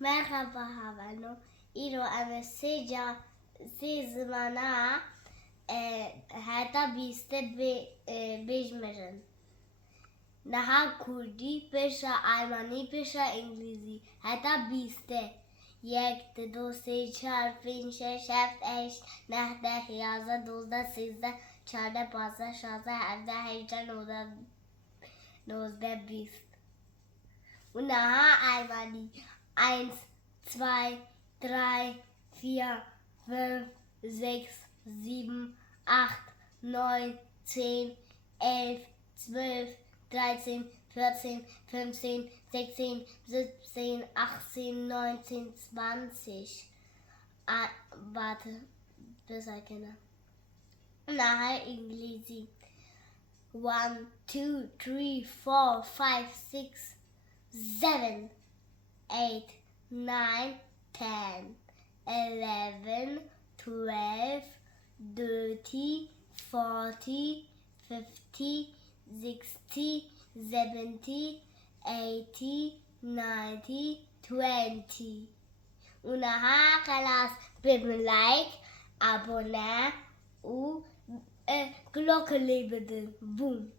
Merhaba Havano. Iro ame se zamana heta biste bejmerin. Naha Kurdi pesha Almani pesha Englizi. Heta biste. یک دو سه چهار پنج شش هفت هشت نه ده یازده دوزده سیزده چهارده پانزده شانزده هفده هجده نوزده بیست. Und nachher Almani. 1, 2, 3, 4, 5, 6, 7, 8, 9, 10, 11, 12, 13, 14, 15, 16, 17, 18, 19, 20. Warte, bis ich kenne. Nachher Englisch. 1, 2, 3, 4, 5, 6, 7, 8, 9, 10, 11, 12, 13, 14, 15, 16, 17, 18, 19, 20. Und nachher خلاص بدون لايك abonnieren und Glocke بدن. Boom.